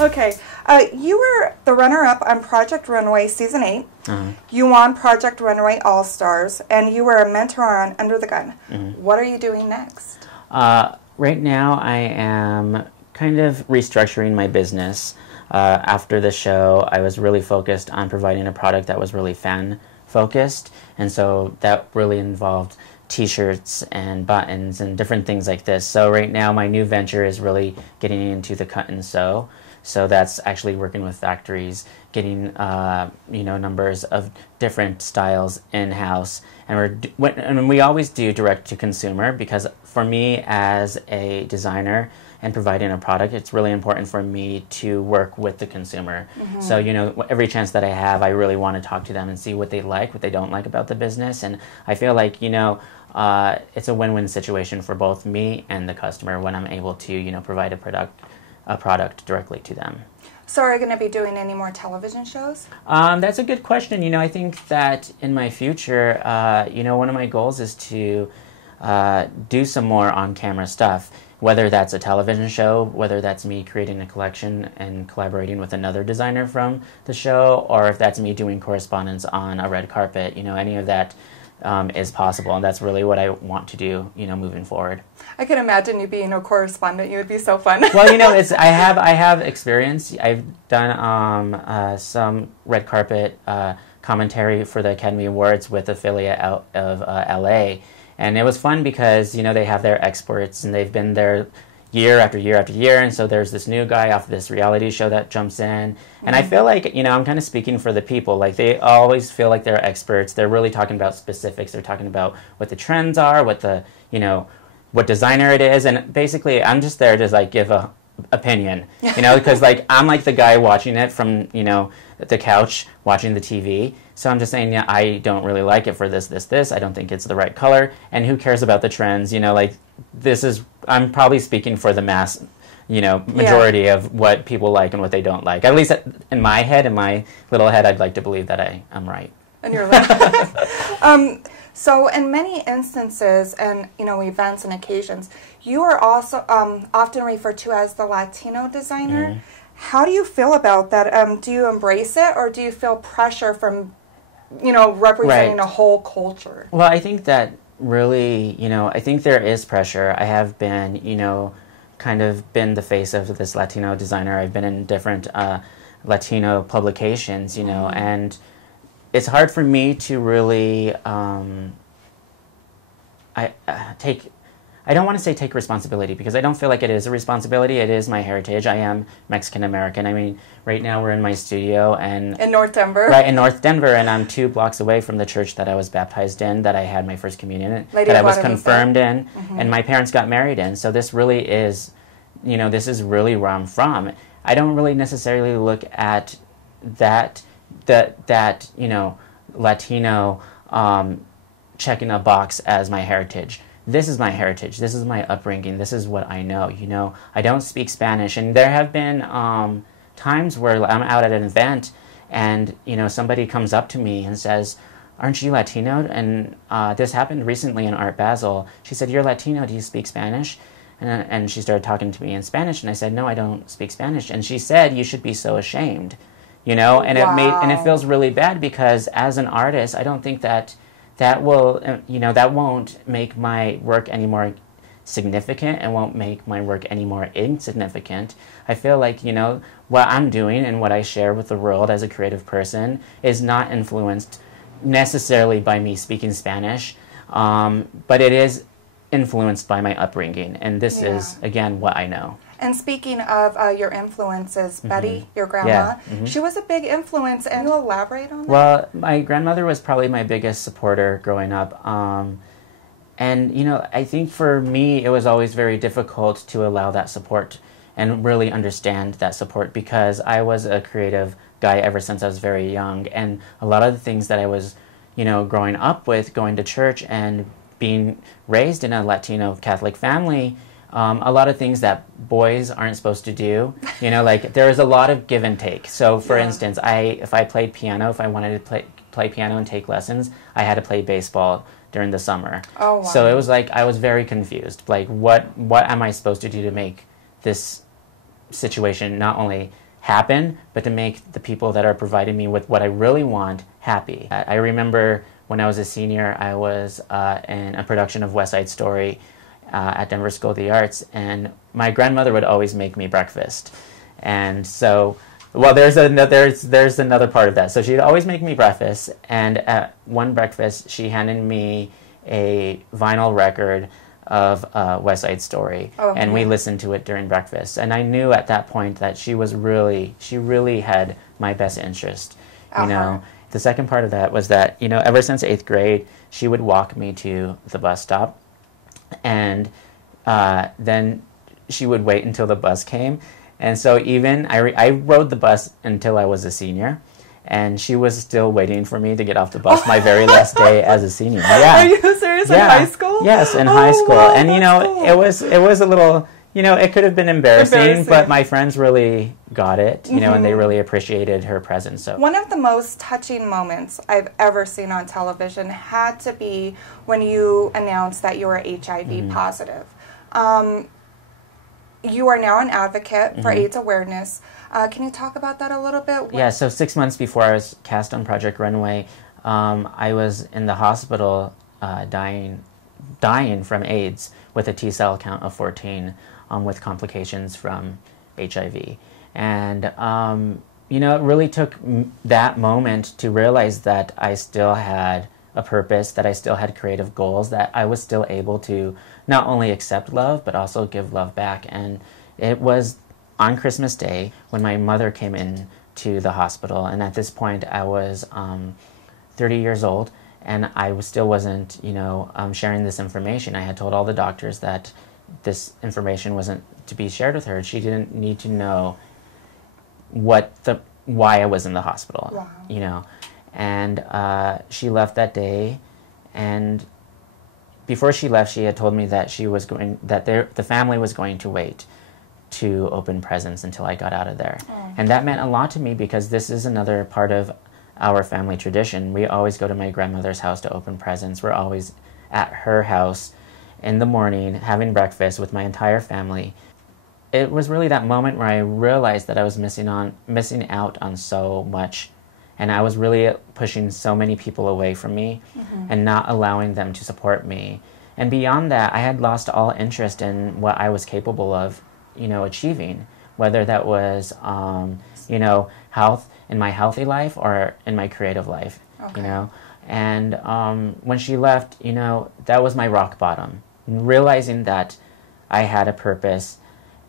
Okay. You were the runner-up on Project Runway Season 8. You won Project Runway All-Stars, and you were a mentor on Under the Gun. What are you doing next? Right now, I am kind of restructuring my business. After the show, I was really focused on providing a product that was really fan-focused, and so that really involved T-shirts and buttons and different things like this. So right now, my new venture is really getting into the cut and sew. So that's actually working with factories, getting numbers of different styles in-house, and we always do direct to consumer, because for me as a designer and providing a product, it's really important for me to work with the consumer. So every chance that I have, I really want to talk to them and see what they like, what they don't like about the business, and I feel like it's a win-win situation for both me and the customer when I'm able to provide a product directly to them. So are you going to be doing any more television shows? That's a good question. I think that in my future, one of my goals is to do some more on-camera stuff, whether that's a television show, whether that's me creating a collection and collaborating with another designer from the show, or if that's me doing correspondence on a red carpet. Any of that is possible, and that's really what I want to do, moving forward. I can imagine you being a correspondent. You would be so fun. Well, I have experience. I've done some red carpet commentary for the Academy Awards with affiliate out of LA, and it was fun because they have their experts and they've been there year after year after year, and so there's this new guy off this reality show that jumps in, and I feel like I'm kind of speaking for the people. Like, they always feel like they're experts. They're really talking about specifics. They're talking about what the trends are, what the what designer it is, and basically I'm just there to give a opinion, because I'm like the guy watching it from the couch watching the TV. So I'm just saying, I don't really like it for this. I don't think it's the right color, and who cares about the trends? I'm probably speaking for the mass, majority of what people like and what they don't like. At least in my head, in my little head, I'd like to believe that I'm right. And you're right. So in many instances and events and occasions, you are also often referred to as the Latino designer. How do you feel about that? Do you embrace it, or do you feel pressure from representing a whole culture? Well, I think that really, I think there is pressure. I have been, kind of been the face of this Latino designer. I've been in different Latino publications, and it's hard for me to really I don't want to say take responsibility, because I don't feel like it is a responsibility. It is my heritage. I am Mexican-American. I mean, right now we're in my studio and in North Denver. Right, in North Denver, and I'm 2 blocks away from the church that I was baptized in, that I had my first communion in, that I was confirmed in, and my parents got married in. So this really is, this is really where I'm from. I don't really necessarily look at that Latino checking a box as my heritage. This is my heritage. This is my upbringing. This is what I know. I don't speak Spanish, and there have been times where I'm out at an event, and somebody comes up to me and says, "Aren't you Latino?" And this happened recently in Art Basel. She said, "You're Latino. Do you speak Spanish?" And she started talking to me in Spanish, and I said, "No, I don't speak Spanish." And she said, "You should be so ashamed," And it feels really bad, because as an artist, I don't think that will, that won't make my work any more significant and won't make my work any more insignificant. I feel like, what I'm doing and what I share with the world as a creative person is not influenced necessarily by me speaking Spanish, but it is influenced by my upbringing, and this is, again, what I know. And speaking of your influences, Betty, your grandma, she was a big influence, and you elaborate on that? Well, my grandmother was probably my biggest supporter growing up, and, I think for me it was always very difficult to allow that support and really understand that support, because I was a creative guy ever since I was very young, and a lot of the things that I was, growing up with, going to church and being raised in a Latino Catholic family, a lot of things that boys aren't supposed to do, there is a lot of give and take. So, for instance, if I played piano, if I wanted to play piano and take lessons, I had to play baseball during the summer. Oh, wow. So it was I was very confused. What am I supposed to do to make this situation not only happen, but to make the people that are providing me with what I really want happy. I remember when I was a senior, I was in a production of West Side Story at Denver School of the Arts, and my grandmother would always make me breakfast. And so, well, there's another part of that. So she'd always make me breakfast, and at one breakfast, she handed me a vinyl record of West Side Story, and we listened to it during breakfast. And I knew at that point that she really had my best interest, you know. The second part of that was that, you know, ever since 8th grade, she would walk me to the bus stop, and then she would wait until the bus came. And so even I rode the bus until I was a senior, and she was still waiting for me to get off the bus my very last day as a senior. Yeah. Are you serious? In high school? Yes, in high school. Wow, and, you know, cool. it was a little, you know, it could have been embarrassing, but my friends really got it, you know, and they really appreciated her presence. So one of the most touching moments I've ever seen on television had to be when you announced that you were HIV positive. You are now an advocate for AIDS awareness. Can you talk about that a little bit? Yeah, so 6 months before I was cast on Project Runway, I was in the hospital dying from AIDS with a T-cell count of 14 with complications from HIV. And, you know, it really took that moment to realize that I still had a purpose, that I still had creative goals, that I was still able to not only accept love, but also give love back. And it was on Christmas Day when my mother came in to the hospital. And at this point, I was 30 years old, and I still wasn't, you know, sharing this information. I had told all the doctors that this information wasn't to be shared with her. She didn't need to know why I was in the hospital, wow. you know. And she left that day, and before she left, she had told me that the family was going to wait to open presents until I got out of there. And that meant a lot to me, because this is another part of our family tradition. We always go to my grandmother's house to open presents. We're always at her house in the morning having breakfast with my entire family. It was really that moment where I realized that I was missing out on so much. And I was really pushing so many people away from me and not allowing them to support me. And beyond that, I had lost all interest in what I was capable of, you know, achieving, whether that was, you know, health in my healthy life or in my creative life, you know. And when she left, you know, that was my rock bottom. Realizing that I had a purpose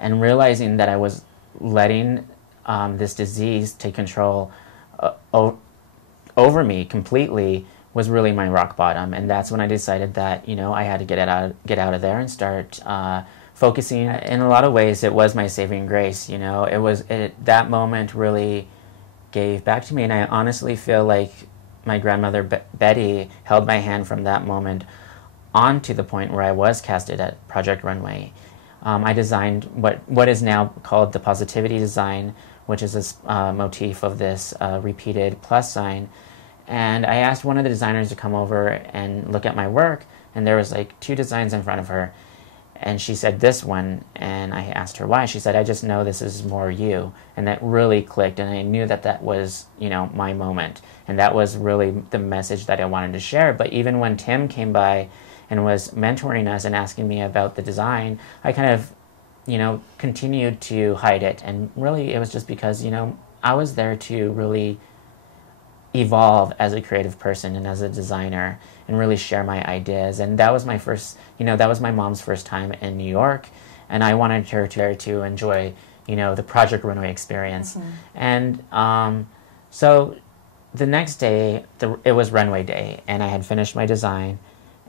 and realizing that I was letting this disease take control over me completely was really my rock bottom. And that's when I decided that, you know, I had to get out of there and start focusing. In a lot of ways, it was my saving grace. You know, that moment really gave back to me, and I honestly feel like my grandmother Betty held my hand from that moment on to the point where I was casted at Project Runway. I designed what is now called the positivity design, which is this motif of this repeated plus sign. And I asked one of the designers to come over and look at my work, and there was like 2 designs in front of her. And she said, this one, and I asked her why. She said, I just know this is more you. And that really clicked, and I knew that that was, you know, my moment. And that was really the message that I wanted to share. But even when Tim came by and was mentoring us and asking me about the design, I kind of, you know, continued to hide it. And really it was just because, you know, I was there to really evolve as a creative person and as a designer and really share my ideas. And that was my first, you know, that was my mom's first time in New York, and I wanted her to enjoy, you know, the Project Runway experience. And so the next day, it was Runway Day, and I had finished my design,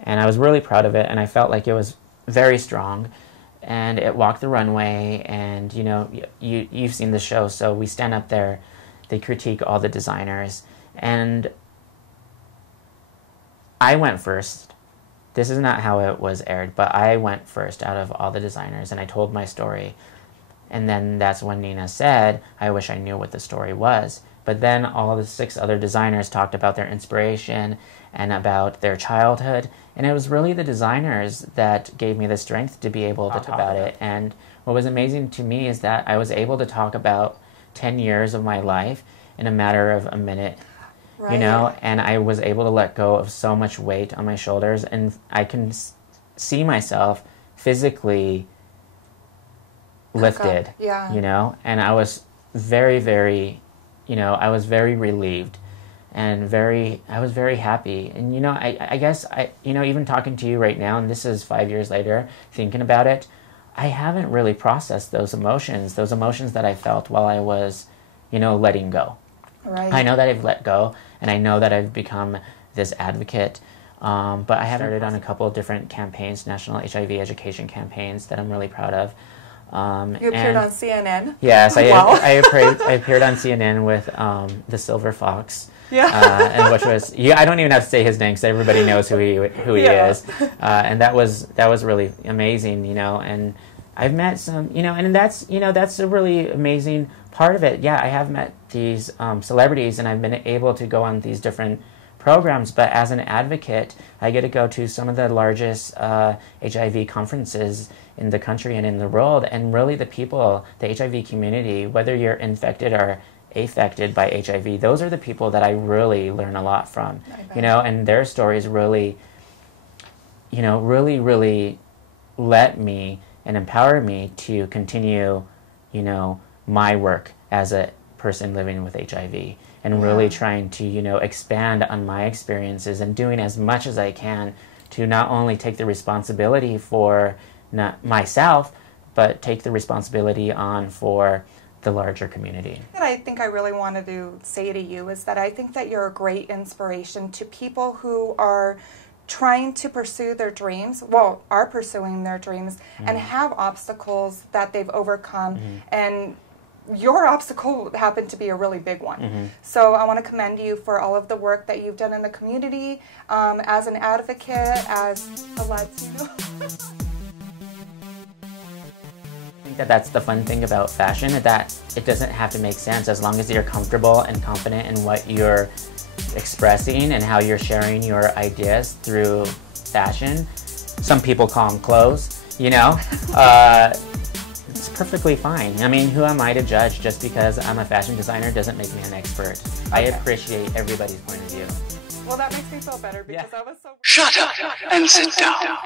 and I was really proud of it, and I felt like it was very strong. And it walked the runway, and, you know, you've seen the show, so we stand up there, they critique all the designers, and I went first. This is not how it was aired, but I went first out of all the designers, and I told my story. And then that's when Nina said, I wish I knew what the story was. But then all the 6 other designers talked about their inspiration and about their childhood. And it was really the designers that gave me the strength to be able to talk about it. And what was amazing to me is that I was able to talk about 10 years of my life in a matter of a minute. Right. You know, and I was able to let go of so much weight on my shoulders, and I can see myself physically lifted, yeah. you know, and I was very, very, you know, I was very relieved and I was very happy. And, you know, I guess, you know, even talking to you right now, and this is 5 years later, thinking about it, I haven't really processed those emotions that I felt while I was, you know, letting go. Right. I know that I've let go, and I know that I've become this advocate, but I have started on a couple of different campaigns, national HIV education campaigns, that I'm really proud of. You appeared on CNN. Yes, Wow. I appeared on CNN with the Silver Fox. Yeah. And which was, I don't even have to say his name because everybody knows who he Yeah. is. And that was really amazing, you know. And I've met some, you know, and that's, you know, that's a really amazing part of it. Yeah, I have met these celebrities, and I've been able to go on these different programs. But as an advocate, I get to go to some of the largest HIV conferences in the country and in the world. And really, the people, the HIV community, whether you're infected or affected by HIV, those are the people that I really learn a lot from, you know, and their stories really, you know, really let me and empower me to continue, you know, my work as a person living with HIV, and really trying to, you know, expand on my experiences and doing as much as I can to not only take the responsibility for not myself, but take the responsibility on for the larger community. What I think I really wanted to say to you is that I think that you're a great inspiration to people who are trying to pursue their dreams, well, are pursuing their dreams, and have obstacles that they've overcome, and your obstacle happened to be a really big one. So I want to commend you for all of the work that you've done in the community, as an advocate, as a Latino. That's the fun thing about fashion, that it doesn't have to make sense as long as you're comfortable and confident in what you're expressing and how you're sharing your ideas through fashion. Some people call them clothes, you know. It's perfectly fine. I mean, who am I to judge? Just because I'm a fashion designer doesn't make me an expert. I appreciate everybody's point of view. Well, that makes me feel better because I was so... Shut up and sit down.